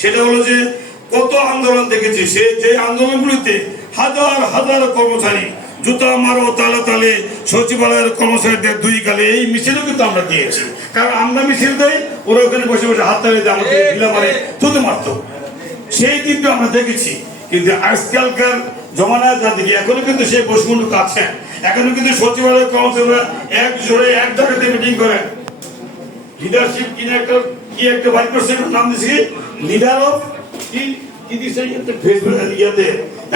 সেটা হলো যে কত আন্দোলন দেখেছি, সে যে আন্দোলনগুলিতে হাজার হাজার কর্মচারী জুতা মারো তালে তালে সচিবালয়ের কর্মচারীদের দুই গালে, এই মিছিলও কিন্তু আমরা দিয়েছি। কারণ আমরা মিছিল দেই, ওরা ওখানে বসে বসে হাত তালে দিয়ে আমাদের ঢিলা মারে থুতু মারত, সেই কিন্তু আমরা দেখেছি। কিন্তু আজকালকার জমানায় যা দেখি, এখনো কিন্তু সেই বসুন্ধরা আছেন, এখনো কিন্তু সচিবালয়ের কর্মচারীরা এক জোরে এক জায়গাতে মিটিং করেন। লিডারশিপ কিনে একটা বাইক করছে, নাম দিয়েছি লিডার অফ কি দিছে, ফেসবুক ইয়াতে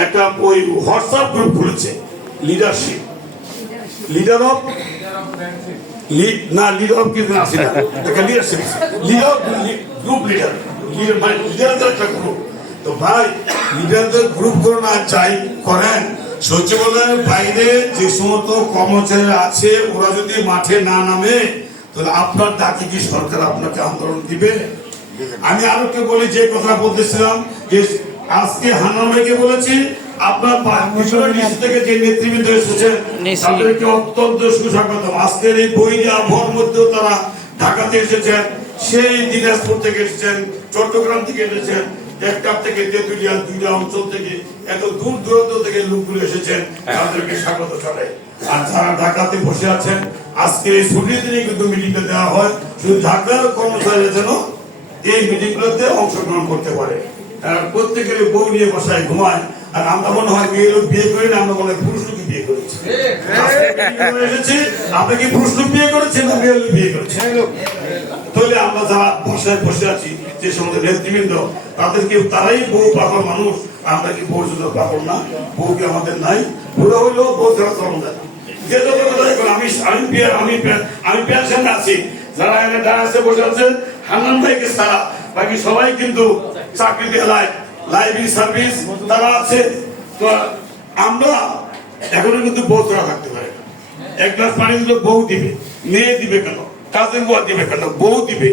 একটা ওই হোয়াটসঅ্যাপ গ্রুপ খুলেছে, লিডারশিপ লিডার অফ না লিডার অফ কিছু আসে না, একটা লিডারশিপ লিডার গ্রুপ লিডার মানে লিডারদের একটা গ্রুপ। তো ভাই লিডারদের গ্রুপ করে না চাই করেন, সচিবালয়ের বাইরে যে সমস্ত কর্মচারী আছে ওরা যদি মাঠে না নামে তাহলে আপনার ডাকে কি সরকার আপনাকে আন্দোলন দিবে? আমি আরো একটু বলি, যে কথা বলতেছিলাম যে আজকে হান্নান ভাইকে বলেছি, আপনার নিচ থেকে যে নেতৃবৃন্দ এসেছেন তাদেরকে অত্যন্ত সুস্বাগতম। আজকের এই বইরা আবহাওয়ার মধ্যেও তারা ঢাকাতে এসেছেন, সেই দিনাজপুর থেকে এসেছেন, চট্টগ্রাম থেকে এসেছেন, টেকটাপ থেকে, তেঁতুলিয়া, দুইটা অঞ্চল থেকে, এত দূর দূরান্ত থেকে লোকগুলো এসেছেন, তাদেরকে স্বাগত জানাই। আর যারা ঢাকাতে বসে আছেন, আজকে এই ছুটির দিনে কিন্তু মিটিংটা দেওয়া হয়, শুধু ঢাকার কর্মচারীরা যেন এই মিটিং গুলোতে অংশগ্রহণ করতে পারে। প্রত্যেকের বউ নিয়ে বসায় ঘুমায়, আর আমরা মনে হয় মেয়ে লোক বিয়ে করি না, আমরা মনে হয় পুরুষ লোক বিয়ে করেছি। এসেছি, আপনি কি পুরুষ লোক বিয়ে করেছেন না মেয়ে লোক বিয়ে করেছেন? তাহলে আমরা যারা বসায় বসে আছি, যে সমস্ত নেতৃবৃন্দ, তাদেরকে তারাই বউ পাগল মানুষ, আমরা কি বউ জন্য পাগল না? বউ কি আমাদের নাই? পুরো হইলেও বউ ছাড়া চলন যায়। যে যত কথা এখন আমি পেনশনে আছি, যারা ডায়াসে বসে আছে হান্নান ভাইকে ছাড়া বাকি সবাই কিন্তু চাকরিতে লাইব্রেরি সার্ভিস তারা আছে। তো আমরা এখনো কিন্তু বউ ছাড়া থাকতে পারি না। এক গ্লাস পানি দিলে বউ দিবে, মেয়ে দিবে কেন, কাজের বুয়া দিবে কেন, বউ দিবে।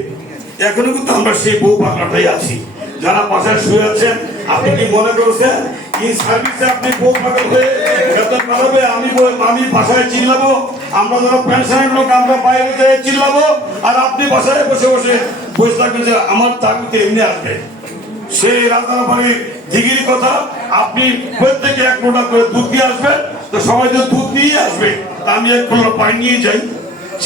এখনো কিন্তু আমরা সেই বউ পাগলাটাই আছি। যারা বাসায় শুয়ে আছেন, আপনি কি মনে করছেন এই সার্ভিসে আপনি বউ পাগল হয়ে বেতন বাড়াবে? আমি বাসায় চিল্লাবো, আমরা যারা পেনশনের লোক আমরা বাইরে যেয়ে চিল্লাবো, আর আপনি বাসায় বসে বসে বসে থাকবেন যে আমার চাকরিতে এমনি আসবে। সেই রাজধানী দিঘির কথা, আপনি প্রত্যেকে এক লোটা করে দুধ দিয়ে আসবেন, তো সবাই তো দুধ নিয়ে আসবে, আমি এক লোটা পানি নিয়ে যাই,